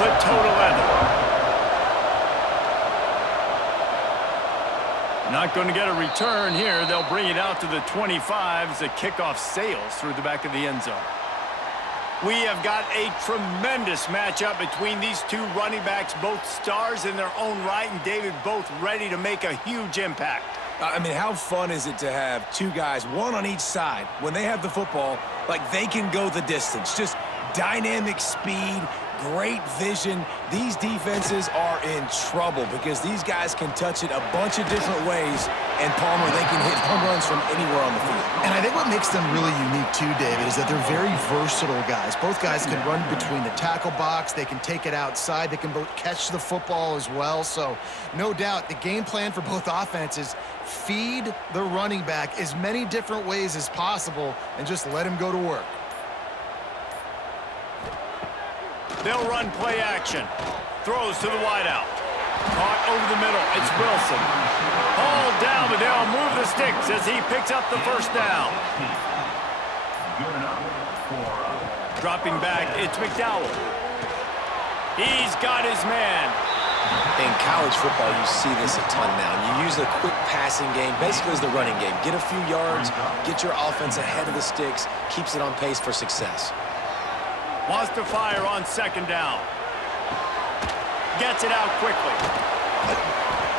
put toe to leather. Not going to get a return here. They'll bring it out to the 25 as the kickoff sails through the back of the end zone. We have got a tremendous matchup between these two running backs, both stars in their own right, and David, both ready to make a huge impact. I mean, how fun is it to have two guys, one on each side, when they have the football, like they can go the distance. Just dynamic speed, great vision. These defenses are in trouble because these guys can touch it a bunch of different ways, and Palmer, they can hit home runs from anywhere on the field. And I think what makes them really unique too, David, is that they're very versatile guys. Both guys can run between the tackle box. They can take it outside. They can both catch the football as well. So no doubt the game plan for both offenses, feed the running back as many different ways as possible and just let him go to work. They'll run play action. Throws to the wideout. Caught over the middle. It's Wilson. Hauled down, but they'll move the sticks as he picks up the first down. Dropping back, it's McDowell. He's got his man. In college football, you see this a ton now. You use the quick passing game, basically as the running game. Get a few yards, get your offense ahead of the sticks, keeps it on pace for success. Wants to fire on second down. Gets it out quickly.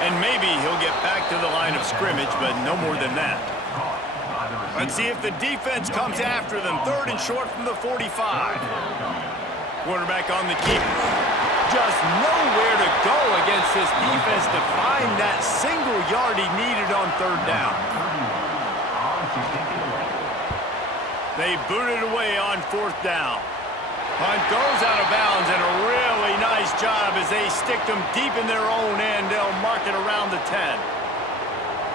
And maybe he'll get back to the line of scrimmage, but no more than that. Let's see if the defense comes after them. Third and short from the 45. Quarterback on the keeper. Just nowhere to go against this defense to find that single yard he needed on third down. They boot it away on fourth down. Punt goes out of bounds, and a really nice job as they stick them deep in their own end. They'll mark it around the 10.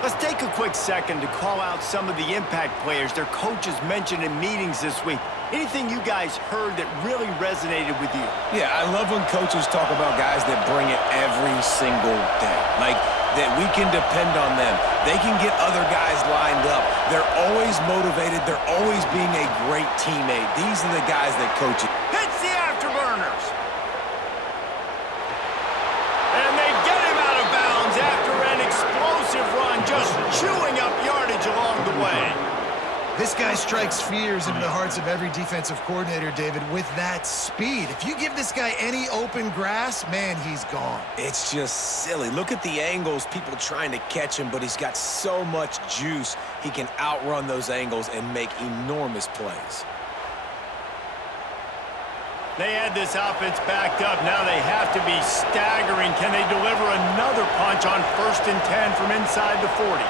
Let's take a quick second to call out some of the impact players their coaches mentioned in meetings this week. Anything you guys heard that really resonated with you? Yeah, I love when coaches talk about guys that bring it every single day. Like, that we can depend on them. They can get other guys lined up. They're always motivated. They're always being a great teammate. These are the guys that coach it. Hits the afterburners. And they get him out of bounds after an explosive run, just chewing up yardage along the way. This guy strikes fears into the hearts of every defensive coordinator, David, with that speed. If you give this guy any open grass, man, he's gone. It's just silly. Look at the angles, people trying to catch him, but he's got so much juice. He can outrun those angles and make enormous plays. They had this offense backed up. Now they have to be staggering. Can they deliver another punch on 1st and 10 from inside the 40?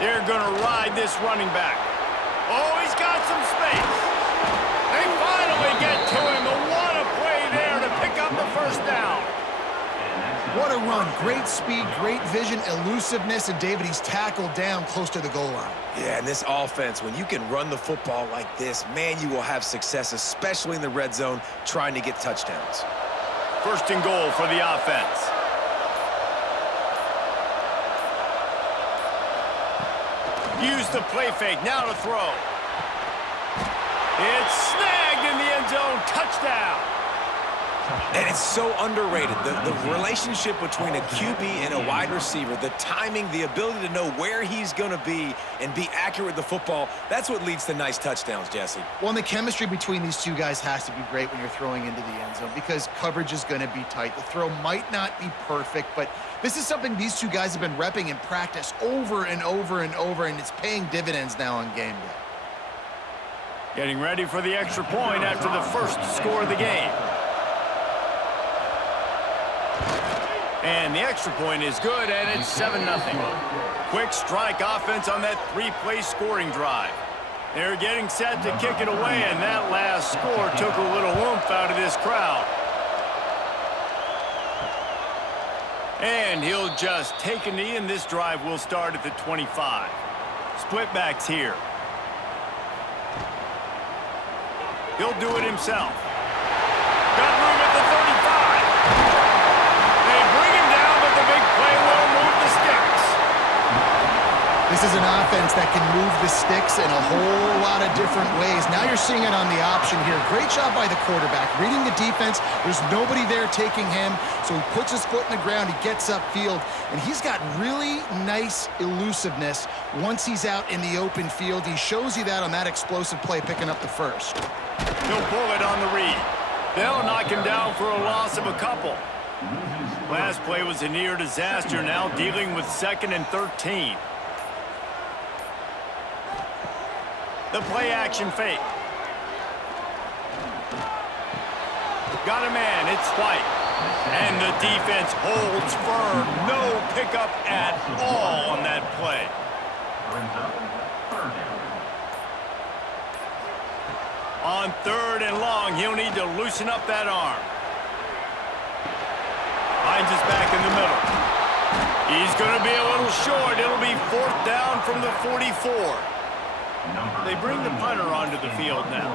They're going to ride this running back. Oh, he's got some space. They finally get to him. What a play there to pick up the first down. What a run. Great speed, great vision, elusiveness, and David, he's tackled down close to the goal line. Yeah, and this offense, when you can run the football like this, man, you will have success, especially in the red zone, trying to get touchdowns. 1st and goal for the offense. Use the play fake, now to throw. It's snagged in the end zone, touchdown. And it's so underrated. The relationship between a QB and a wide receiver, the timing, the ability to know where he's going to be and be accurate with the football, that's what leads to nice touchdowns, Jesse. Well, and the chemistry between these two guys has to be great when you're throwing into the end zone because coverage is going to be tight. The throw might not be perfect, but this is something these two guys have been repping in practice over and over and over, and it's paying dividends now on game day. Getting ready for the extra point after the first score of the game. And the extra point is good, and it's 7-0. Quick strike offense on that 3-play scoring drive. They're getting set to kick it away, and that last score took a little oomph out of this crowd. And he'll just take a knee, and this drive will start at the 25. Split backs here. He'll do it himself. Got room at the 35. They bring him down, but the big play will move the sticks. This is an offense that can move the sticks in a whole lot of different ways. Now you're seeing it on the option here. Great job by the quarterback. Reading the defense, there's nobody there taking him, so he puts his foot in the ground, he gets upfield, and he's got really nice elusiveness once he's out in the open field. He shows you that on that explosive play, picking up the first. He'll pull it on the read. They'll knock him down for a loss of a couple. Last play was a near disaster, now dealing with 2nd and 13. The play action fake. Got a man, it's White. And the defense holds firm. No pickup at all on that play. On 3rd and long, he'll need to loosen up that arm. Finds his back in the middle. He's going to be a little short. It'll be 4th down from the 44. They bring the punter onto the field now.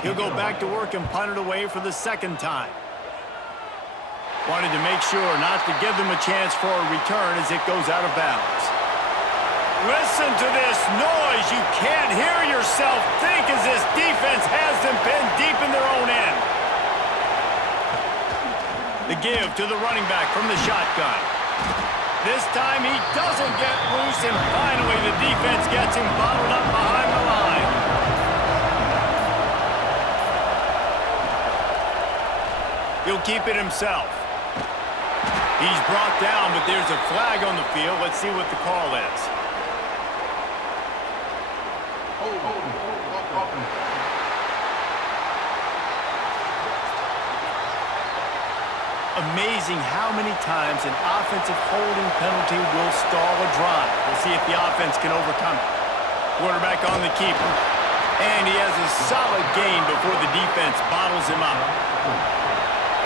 He'll go back to work and punt it away for the 2nd time. Wanted to make sure not to give them a chance for a return as it goes out of bounds. Listen to this noise. You can't hear yourself think as this defense has them pinned deep in their own end. The give to the running back from the shotgun. This time he doesn't get loose, and finally the defense gets him bottled up behind the line. He'll keep it himself. He's brought down, but there's a flag on the field. Let's see what the call is. Amazing how many times an offensive holding penalty will stall a drive. We'll see if the offense can overcome it. Quarterback on the keeper. And he has a solid gain before the defense bottles him up.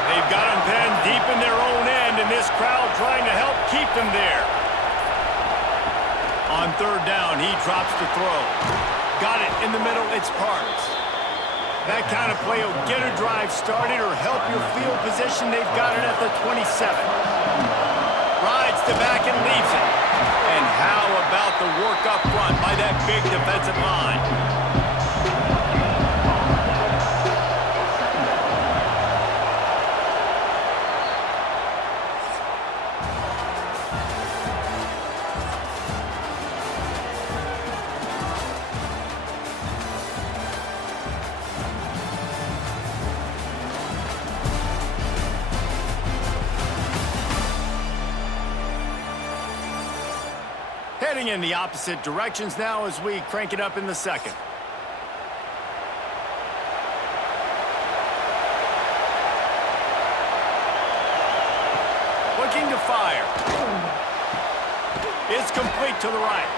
They've got him pinned deep in their own end, and this crowd trying to help keep them there. On 3rd down, he drops the throw. Got it in the middle, it's Parks. That kind of play will get a drive started or help your field position. They've got it at the 27. Rides the back and leaves it. And how about the work up front by that big defensive line? Heading in the opposite directions now as we crank it up in the 2nd. Looking to fire. It's complete to the right.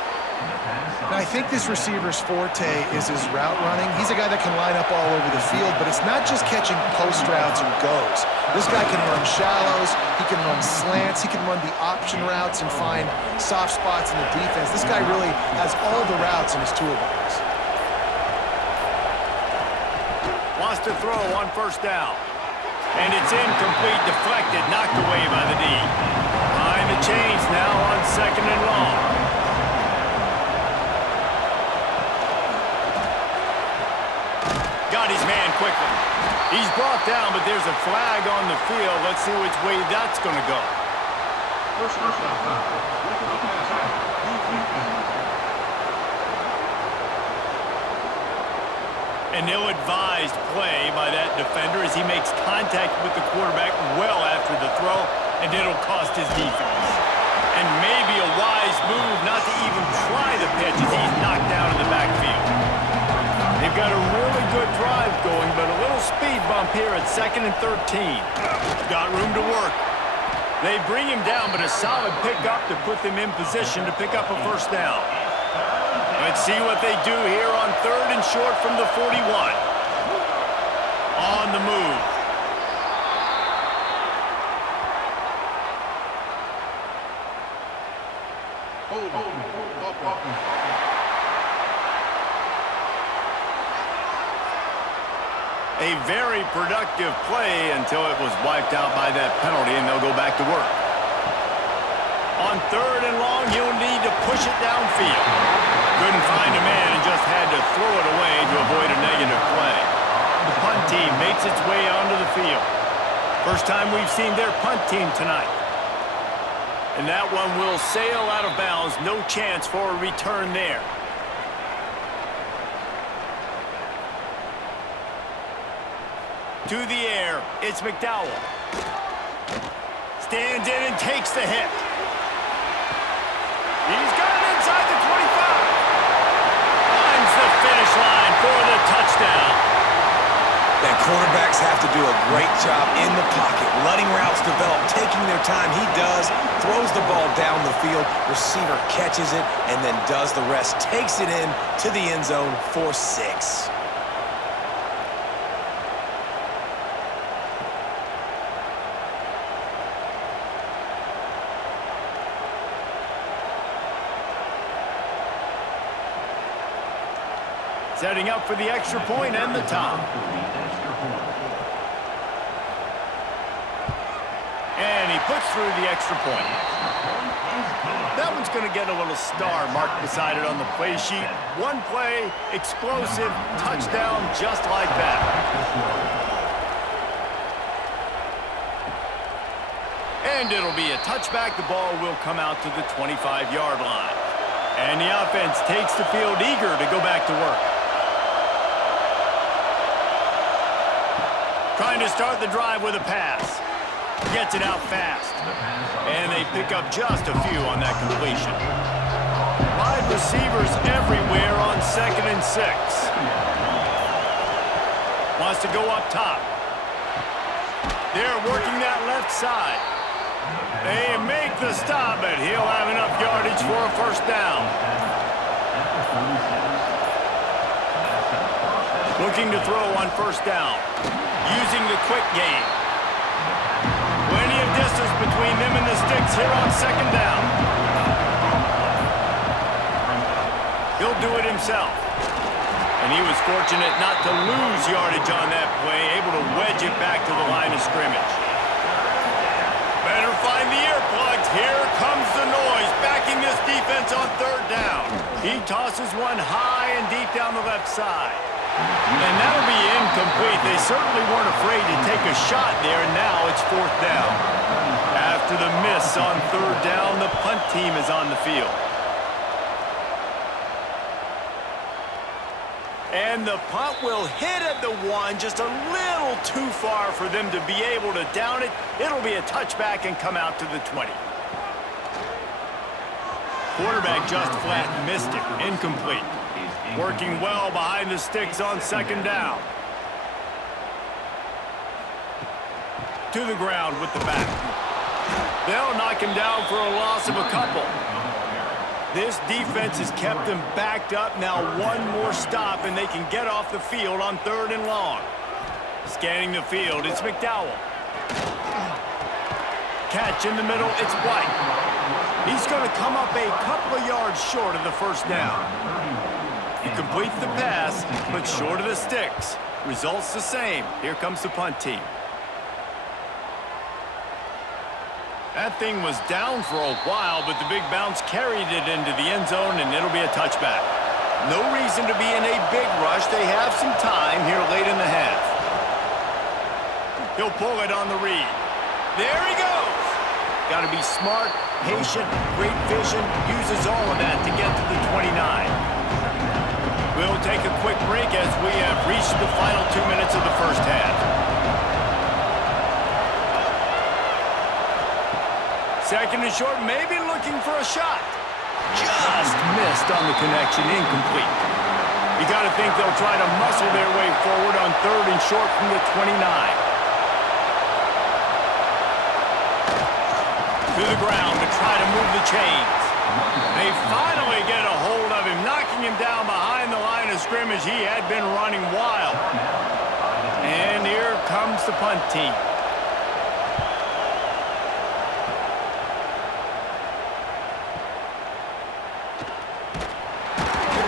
And I think this receiver's forte is his route running. He's a guy that can line up all over the field, but it's not just catching post routes and goes. This guy can run shallows, he can run slants, he can run the option routes and find soft spots in the defense. This guy really has all the routes in his toolbox. Wants to throw on 1st down. And it's incomplete, deflected, knocked away by the D. Behind the chains now on 2nd and long. Got his man quickly. He's brought down, but there's a flag on the field. Let's see which way that's going to go. An ill-advised play by that defender as he makes contact with the quarterback well after the throw, and it'll cost his defense. And maybe a wise move not to even try the pitch as he's knocked down in the backfield. They've got a really good drive going, but a little speed bump here at 2nd and 13. Got room to work. They bring him down, but a solid pickup to put them in position to pick up a 1st down. Let's see what they do here on 3rd and short from the 41. On the move. A very productive play until it was wiped out by that penalty, and they'll go back to work. On 3rd and long, he'll need to push it downfield. Couldn't find a man and just had to throw it away to avoid a negative play. The punt team makes its way onto the field. First time we've seen their punt team tonight. And that one will sail out of bounds. No chance for a return there. To the air, it's McDowell. Stands in and takes the hit. He's got it inside the 25. Finds the finish line for the touchdown. And quarterbacks have to do a great job in the pocket, letting routes develop, taking their time. He does, throws the ball down the field, receiver catches it, and then does the rest, takes it in to the end zone for 6. Setting up for the extra point and the top. And he puts through the extra point. That one's going to get a little star marked beside it on the play sheet. One play, explosive, touchdown, just like that. And it'll be a touchback. The ball will come out to the 25-yard line. And the offense takes the field eager to go back to work. Trying to start the drive with a pass. Gets it out fast. And they pick up just a few on that completion. Wide receivers everywhere on 2nd and 6. Wants to go up top. They're working that left side. They make the stop, but he'll have enough yardage for a first down. Looking to throw on first down. Using the quick game. Plenty of distance between them and the sticks here on 2nd down. He'll do it himself. And he was fortunate not to lose yardage on that play, able to wedge it back to the line of scrimmage. Better find the earplugs. Here comes the noise, backing this defense on 3rd down. He tosses one high and deep down the left side. And that'll be incomplete. They certainly weren't afraid to take a shot there, and now it's 4th down. After the miss on 3rd down, the punt team is on the field. And the punt will hit at the 1, just a little too far for them to be able to down it. It'll be a touchback and come out to the 20. Quarterback just flat missed it. Incomplete. Working well behind the sticks on 2nd down. To the ground with the back. They'll knock him down for a loss of a couple. This defense has kept them backed up. Now one more stop and they can get off the field on 3rd and long. Scanning the field, it's McDowell. Catch in the middle, it's White. He's going to come up a couple of yards short of the first down. He completes the pass, but short of the sticks. Results the same. Here comes the punt team. That thing was down for a while, but the big bounce carried it into the end zone, and it'll be a touchback. No reason to be in a big rush. They have some time here late in the half. He'll pull it on the read. There he goes. Got to be smart, patient, great vision. Uses all of that to get to the 29. We'll take a quick break as we have reached the final 2 minutes of the first half. Second and short, maybe looking for a shot. Just missed on the connection, incomplete. You got to think they'll try to muscle their way forward on 3rd and short from the 29. To the ground to try to move the chains. They finally get a hold of him, knocking him down behind the line of scrimmage. He had been running wild. And here comes the punt team.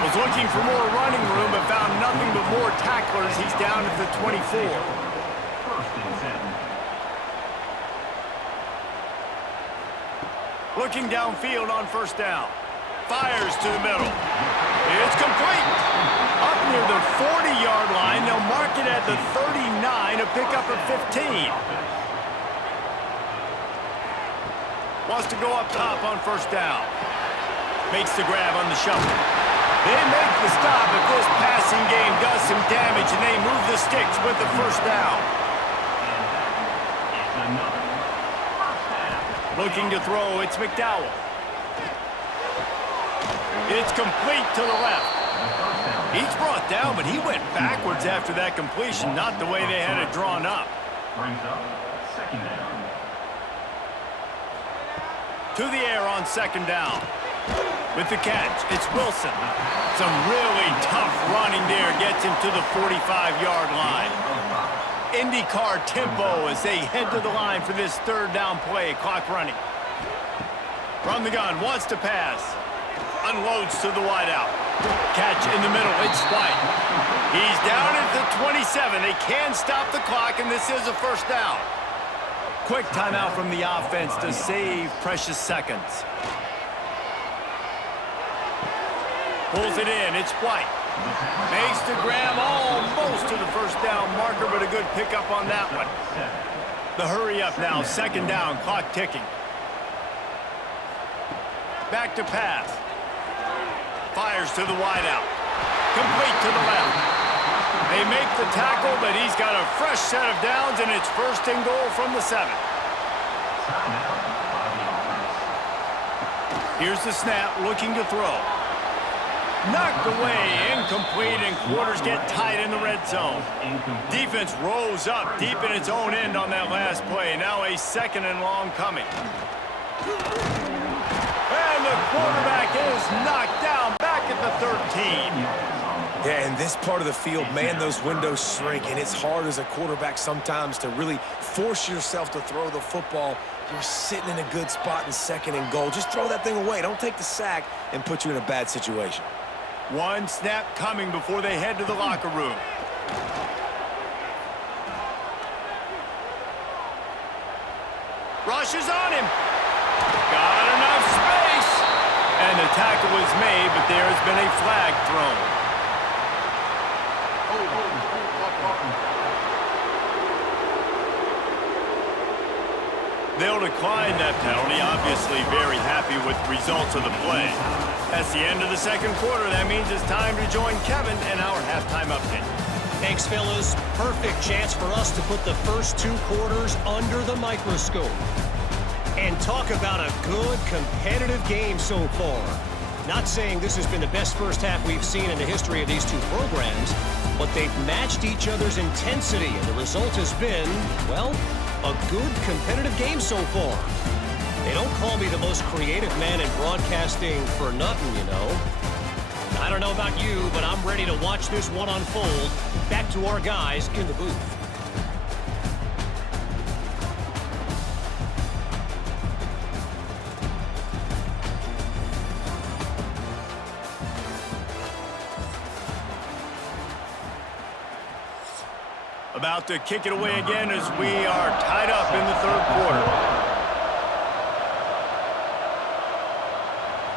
Was looking for more running room, but found nothing but more tacklers. He's down at the 24. Looking downfield on first down. Fires to the middle. It's complete. Up near the 40-yard line. They'll mark it at the 39, a pickup of 15. Wants to go up top on first down. Makes the grab on the shuffle. They make the stop, but this passing game does some damage, and they move the sticks with the first down. Looking to throw, it's McDowell. It's complete to the left. He's brought down, but he went backwards after that completion, not the way they had it drawn up. Brings up second down. To the air on second down. With the catch, it's Wilson. Some really tough running there gets him to the 45-yard line. IndyCar tempo as they head to the line for this third down play. Clock running. From the gun, wants to pass. Unloads to the wideout. Catch in the middle, it's White. He's down at the 27. They can stop the clock, and this is a first down. Quick timeout from the offense to save precious seconds. Pulls it in, it's White. Makes the grab almost to the first down marker, but a good pickup on that one. The hurry up now, second down, clock ticking. Back to pass. Fires to the wideout. Complete to the left. They make the tackle, but he's got a fresh set of downs, and it's first and goal from the 7. Here's the snap, looking to throw. Knocked away, incomplete, and quarters get tight in the red zone. Defense rose up deep in its own end on that last play. Now a second and long coming. And the quarterback is knocked down back at the 13. Yeah, in this part of the field, man, those windows shrink, and it's hard as a quarterback sometimes to really force yourself to throw the football. You're sitting in a good spot in second and goal. Just throw that thing away. Don't take the sack and put you in a bad situation. One snap coming before they head to the locker room. Rushes on him. Got enough space. And the tackle is made, but there has been a flag thrown. They'll decline that penalty, obviously very happy with the results of the play. That's the end of the second quarter. That means it's time to join Kevin and our halftime update. Thanks, fellas. Perfect chance for us to put the first 2 quarters under the microscope. And talk about a good, competitive game so far. Not saying this has been the best first half we've seen in the history of these 2 programs, but they've matched each other's intensity, and the result has been, well, a good competitive game so far. They don't call me the most creative man in broadcasting for nothing, you know. I don't know about you, but I'm ready to watch this one unfold. Back to our guys in the booth. About to kick it away again as we are tied up in the third quarter.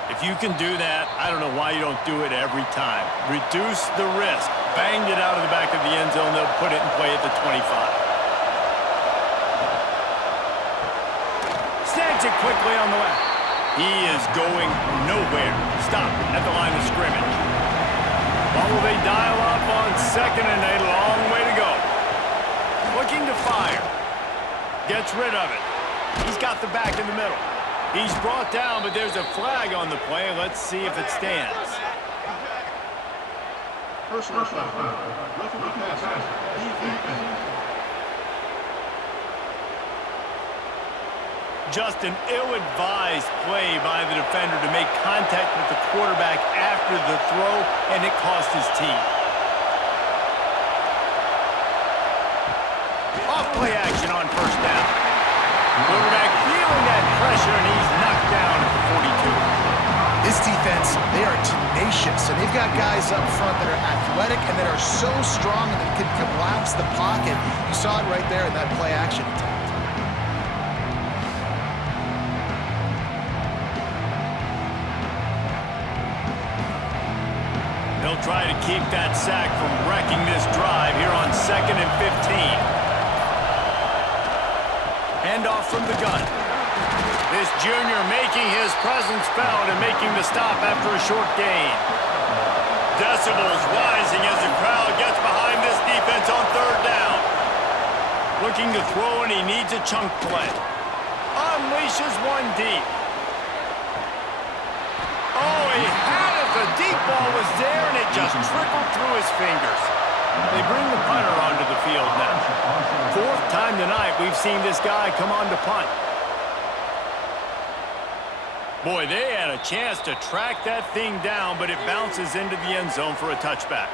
If you can do that, I don't know why you don't do it every time. Reduce the risk. Banged it out of the back of the end zone. They'll put it in play at the 25. Snags it quickly on the left. He is going nowhere. Stop at the line of scrimmage. What will they dial up on second and a long way to go? Looking to fire. Gets rid of it. He's got the back in the middle. He's brought down, but there's a flag on the play. Let's see if it stands. Personal foul. Referee passes. Just an ill-advised play by the defender to make contact with the quarterback after the throw, and it cost his team. Off-play action on first down. Quarterback feeling that pressure, and he's knocked down at the 42. This defense, they are tenacious, and they've got guys up front that are athletic and that are so strong that can collapse the pocket. You saw it right there in that play action attempt. They'll try to keep that sack from wrecking this drive here on 2nd and 15. Handoff from the gun. This junior making his presence felt and making the stop after a short gain. Decibels rising as the crowd gets behind this defense on 3rd down. Looking to throw, and he needs a chunk play. Unleashes one deep. Oh, he had it. The deep ball was there, and it just trickled through his fingers. They bring the punter onto the field now. 4th time tonight we've seen this guy come on to punt. Boy, they had a chance to track that thing down, but it bounces into the end zone for a touchback.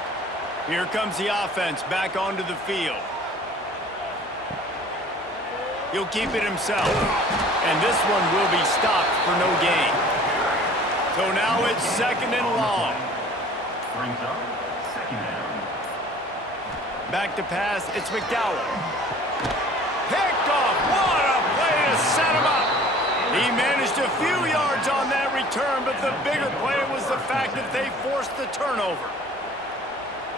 Here comes the offense back onto the field. He'll keep it himself, and this one will be stopped for no gain. So now it's 2nd and long. Brings up 2nd down. Back to pass, it's McDowell. Picked off, what a play to set him up. He managed a few yards on that return, but the bigger play was the fact that they forced the turnover.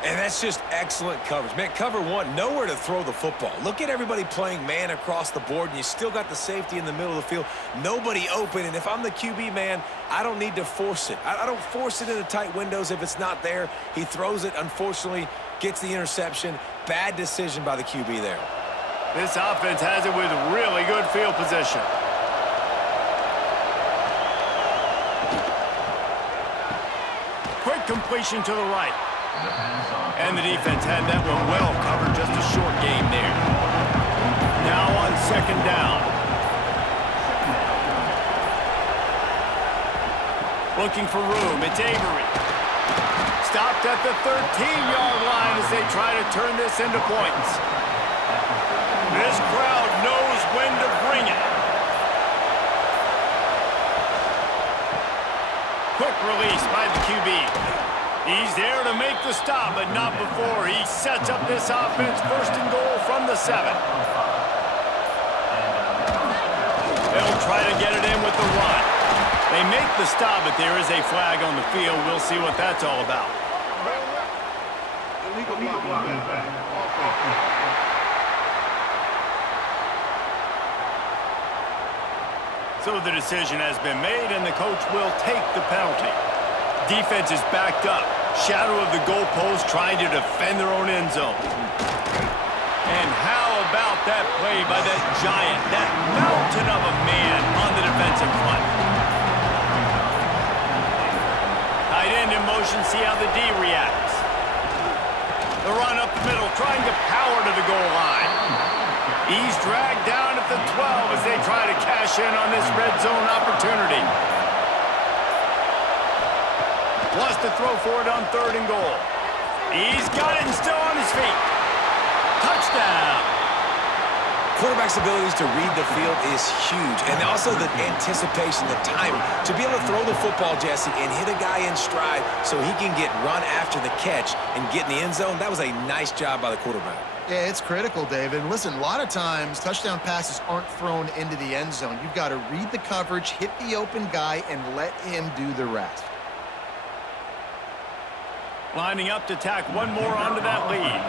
And that's just excellent coverage. Man, cover one, nowhere to throw the football. Look at everybody playing man across the board, and you still got the safety in the middle of the field. Nobody open, and if I'm the QB, man, I don't need to force it. I don't force it into tight windows if it's not there. He throws it, unfortunately, gets the interception. Bad decision by the QB there. This offense has it with really good field position. Quick completion to the right. And the defense had that one well covered, just a short game there. Now on 2nd down. Looking for room, it's Avery. Stopped at the 13-yard line as they try to turn this into points. This crowd knows when to bring it. Quick release by the QB. He's there to make the stop, but not before he sets up this offense 1st and goal from the 7. They'll try to get it in with the run. They make the stop, but there is a flag on the field. We'll see what that's all about. So the decision has been made, and the coach will take the penalty. Defense is backed up. Shadow of the goalpost trying to defend their own end zone. And how about that play by that giant, that mountain of a man on the defensive front? Tight end in motion, see how the D reacts. The run up the middle, trying to power to the goal line. He's dragged down at the 12 as they try to cash in on this red zone opportunity. Wants to throw for it on 3rd and goal. He's got it and still on his feet. Touchdown. Quarterback's abilities to read the field is huge, and also the anticipation, the timing. To be able to throw the football, Jesse, and hit a guy in stride so he can get run after the catch and get in the end zone, that was a nice job by the quarterback. Yeah, it's critical, David. And listen, a lot of times touchdown passes aren't thrown into the end zone. You've got to read the coverage, hit the open guy, and let him do the rest. Lining up to tack one more onto that lead.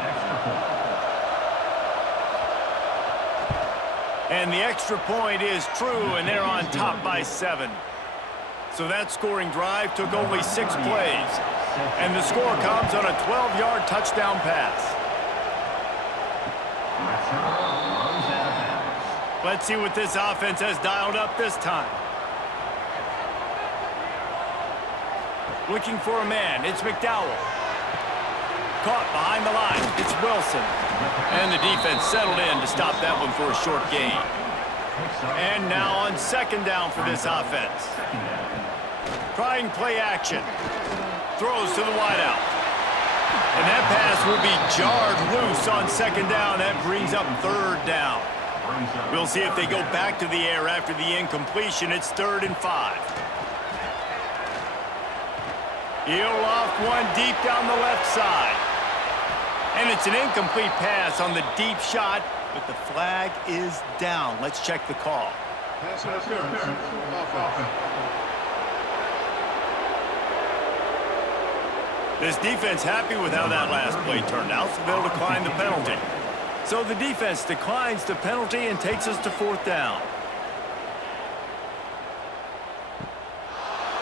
And the extra point is true, and they're on top by 7. So that scoring drive took only 6 plays. And the score comes on a 12-yard touchdown pass. Let's see what this offense has dialed up this time. Looking for a man, it's McDowell. Caught behind the line, it's Wilson. And the defense settled in to stop that one for a short gain. And now on 2nd down for this offense. Trying play action. Throws to the wideout. And that pass will be jarred loose on 2nd down. That brings up 3rd down. We'll see if they go back to the air after the incompletion. It's 3rd and 5. He'll loft one deep down the left side. And it's an incomplete pass on the deep shot, but the flag is down. Let's check the call. Pass interference. Offense. This defense happy with how that last play turned out, so they'll decline the penalty. So the defense declines the penalty and takes us to 4th down.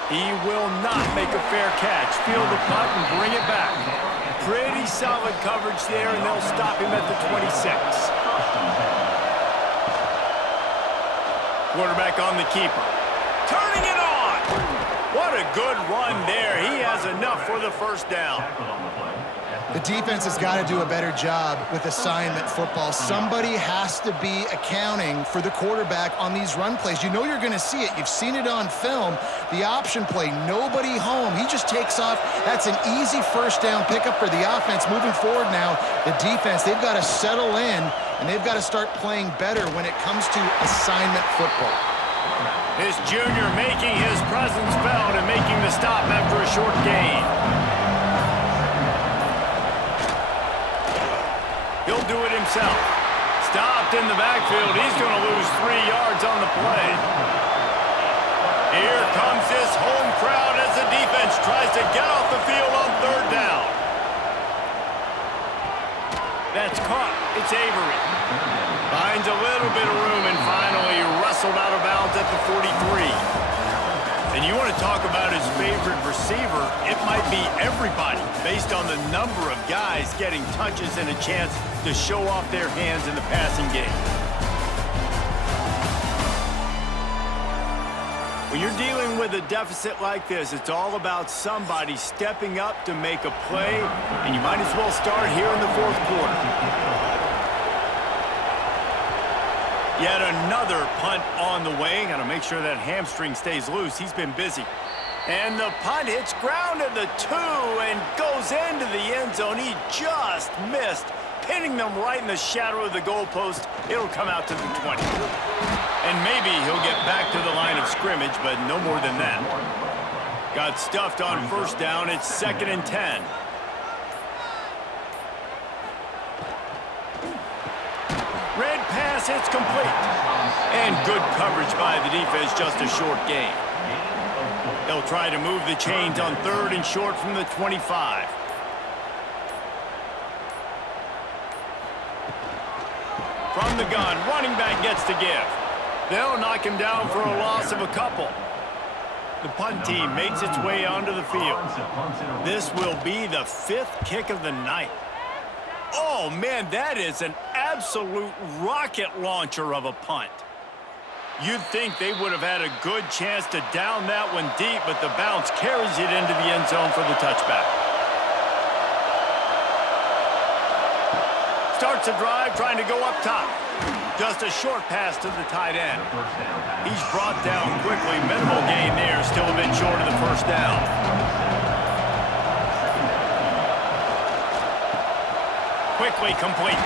He will not make a fair catch. Field the punt and bring it back. Pretty solid coverage there, and they'll stop him at the 26. Quarterback on the keeper. Turning it on! What a good run there. He has enough for the 1st down. The defense has got to do a better job with assignment football. Somebody has to be accounting for the quarterback on these run plays. You know you're going to see it. You've seen it on film. The option play, nobody home. He just takes off. That's an easy 1st down pickup for the offense. Moving forward now, the defense, they've got to settle in, and they've got to start playing better when it comes to assignment football. This junior making his presence felt and making the stop after a short gain. He'll do it himself. Stopped in the backfield. He's going to lose 3 yards on the play. Here comes this home crowd as the defense tries to get off the field on 3rd down. That's caught. It's Avery. Finds a little bit of room and finally wrestled out of bounds at the 43. And you want to talk about his favorite receiver, it might be everybody based on the number of guys getting touches and a chance to show off their hands in the passing game. When you're dealing with a deficit like this, it's all about somebody stepping up to make a play, and you might as well start here in the 4th quarter. Yet another punt on the way. Got to make sure that hamstring stays loose. He's been busy. And the punt hits ground at the 2 and goes into the end zone. He just missed, pinning them right in the shadow of the goalpost. It'll come out to the 20. And maybe he'll get back to the line of scrimmage, but no more than that. Got stuffed on 1st down. It's 2nd and 10. Red pass, it's complete. And good coverage by the defense, just a short gain. They'll try to move the chains on 3rd and short from the 25. From the gun, running back gets to give. They'll knock him down for a loss of a couple. The punt team makes its way onto the field. This will be the 5th kick of the night. Oh, man, that is an absolute rocket launcher of a punt. You'd think they would have had a good chance to down that one deep, but the bounce carries it into the end zone for the touchback. Starts a drive trying to go up top. Just a short pass to the tight end. He's brought down quickly. Minimal gain there, still a bit short of the 1st down. Quickly complete.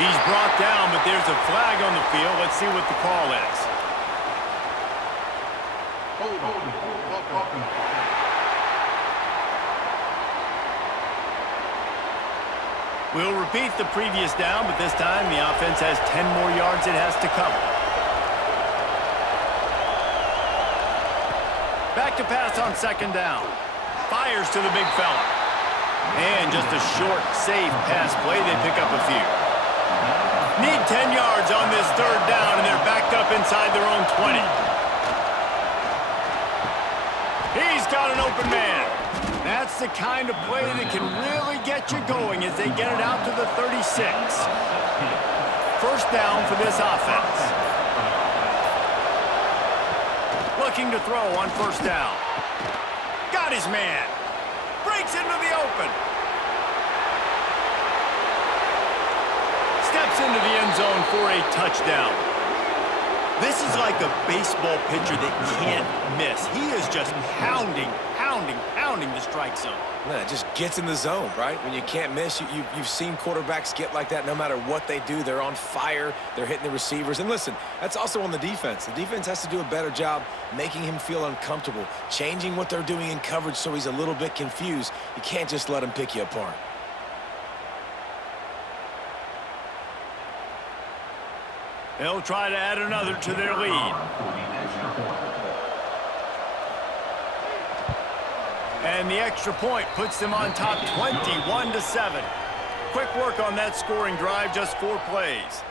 He's brought down, but there's a flag on the field. Let's see what the call is. We'll repeat the previous down, but this time the offense has 10 more yards it has to cover. Back to pass on 2nd down. Fires to the big fella. And just a short, safe pass play. They pick up a few. Need 10 yards on this 3rd down, and they're backed up inside their own 20. He's got an open man. That's the kind of play that can really get you going as they get it out to the 36. 1st down for this offense. Looking to throw on 1st down. Got his man. Breaks into the open. Steps into the end zone for a touchdown. This is like a baseball pitcher that can't miss. He is just pounding the strike zone. Yeah, it just gets in the zone, right? When you can't miss, you've seen quarterbacks get like that no matter what they do. They're on fire. They're hitting the receivers. And listen, that's also on the defense. The defense has to do a better job making him feel uncomfortable, changing what they're doing in coverage so he's a little bit confused. You can't just let him pick you apart. They'll try to add another to their lead. And the extra point puts them on top 21-7. Quick work on that scoring drive, just 4 plays.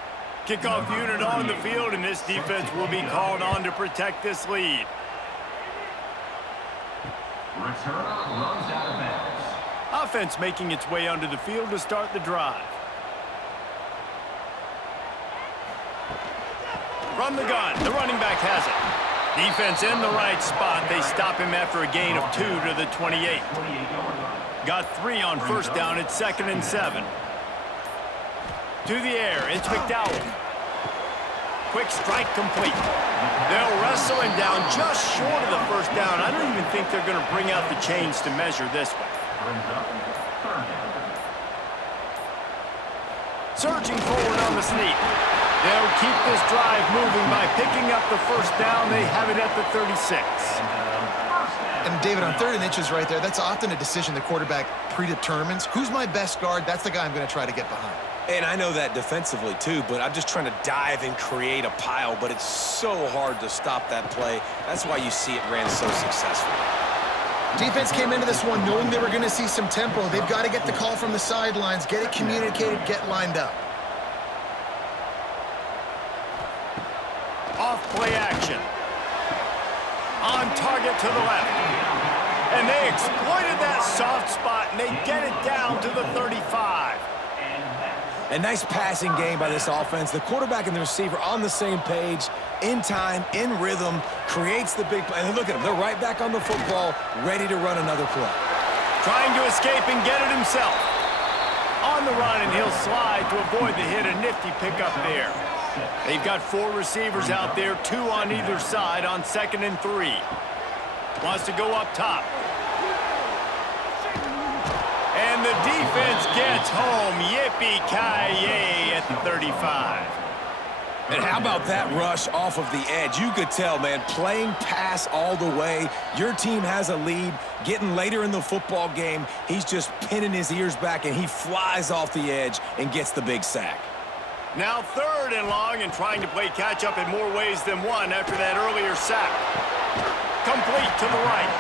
Kickoff unit on the field, and this defense will be called on to protect this lead. Return runs out of bounds. Offense making its way onto the field to start the drive. From the gun, the running back has it. Defense in the right spot. They stop him after a gain of 2 to the 28. Got 3 on first down. It's 2nd and 7. To the air, it's McDowell. Quick strike complete. They'll wrestle him down just short of the first down. I don't even think they're going to bring out the chains to measure this one. Surging forward on the sneak. They'll keep this drive moving by picking up the first down. They have it at the 36. And David, on 3rd and inches right there, that's often a decision the quarterback predetermines. Who's my best guard? That's the guy I'm going to try to get behind. And I know that defensively, too, but I'm just trying to dive and create a pile, but it's so hard to stop that play. That's why you see it ran so successfully. Defense came into this one knowing they were going to see some tempo. They've got to get the call from the sidelines, get it communicated, get lined up. Off play action. On target to the left. And they exploited that soft spot, and they get it down to the 35. A nice passing game by this offense. The quarterback and the receiver on the same page, in time, in rhythm, creates the big play. And look at them. They're right back on the football, ready to run another play. Trying to escape and get it himself. On the run, and he'll slide to avoid the hit. A nifty pickup there. They've got 4 receivers out there, 2 on either side on 2nd and 3. Wants to go up top. And the defense gets home. Yippee-ki-yay at the 35. And how about that rush off of the edge? You could tell, man, playing pass all the way. Your team has a lead. Getting later in the football game, he's just pinning his ears back, and he flies off the edge and gets the big sack. Now 3rd and long, and trying to play catch-up in more ways than one after that earlier sack. Complete to the right.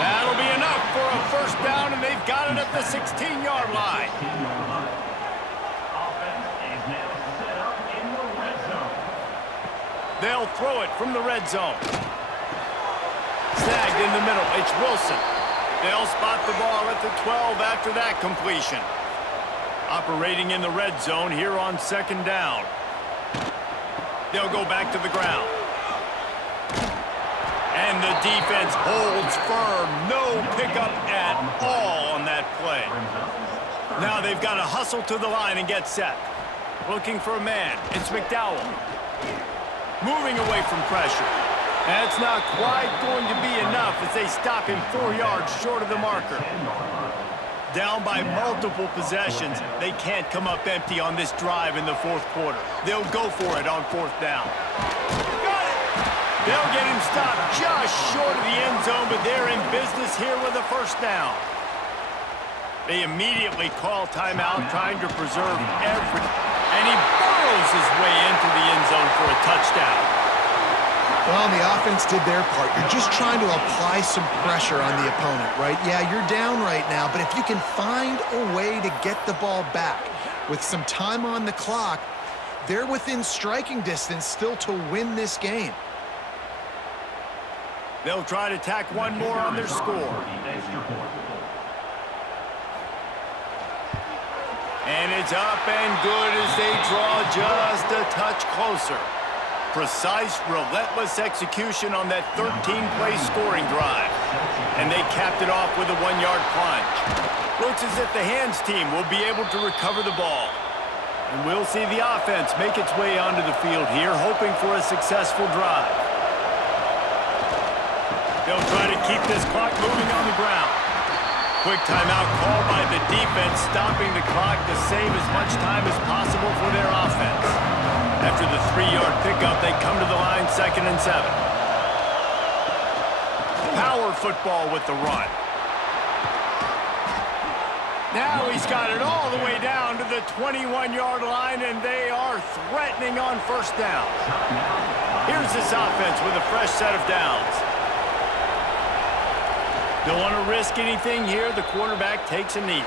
That'll be enough for a first down, and they've got it at the 16-yard line. They'll throw it from the red zone. Snagged in the middle. It's Wilson. They'll spot the ball at the 12 after that completion. Operating in the red zone here on 2nd down. They'll go back to the ground. And the defense holds firm. No pickup at all on that play. Now they've got to hustle to the line and get set. Looking for a man. It's McDowell. Moving away from pressure. That's not quite going to be enough as they stop him 4 yards short of the marker. Down by multiple possessions, they can't come up empty on this drive in the 4th quarter. They'll go for it on 4th down. They'll get him stopped just short of the end zone, but they're in business here with a first down. They immediately call timeout, trying to preserve every... And he burrows his way into the end zone for a touchdown. Well, the offense did their part. You're just trying to apply some pressure on the opponent, right? Yeah, you're down right now, but if you can find a way to get the ball back with some time on the clock, they're within striking distance still to win this game. They'll try to tack one more on their score. And it's up and good as they draw just a touch closer. Precise, relentless execution on that 13-play scoring drive. And they capped it off with a 1-yard plunge. Looks as if the hands team will be able to recover the ball. And we'll see the offense make its way onto the field here, hoping for a successful drive. They'll try to keep this clock moving on the ground. Quick timeout called by the defense, stopping the clock to save as much time as possible for their offense. After the 3-yard pickup, they come to the line 2nd and 7. Power football with the run. Now he's got it all the way down to the 21-yard line, and they are threatening on first down. Here's this offense with a fresh set of downs. Don't want to risk anything here. The quarterback takes a knee.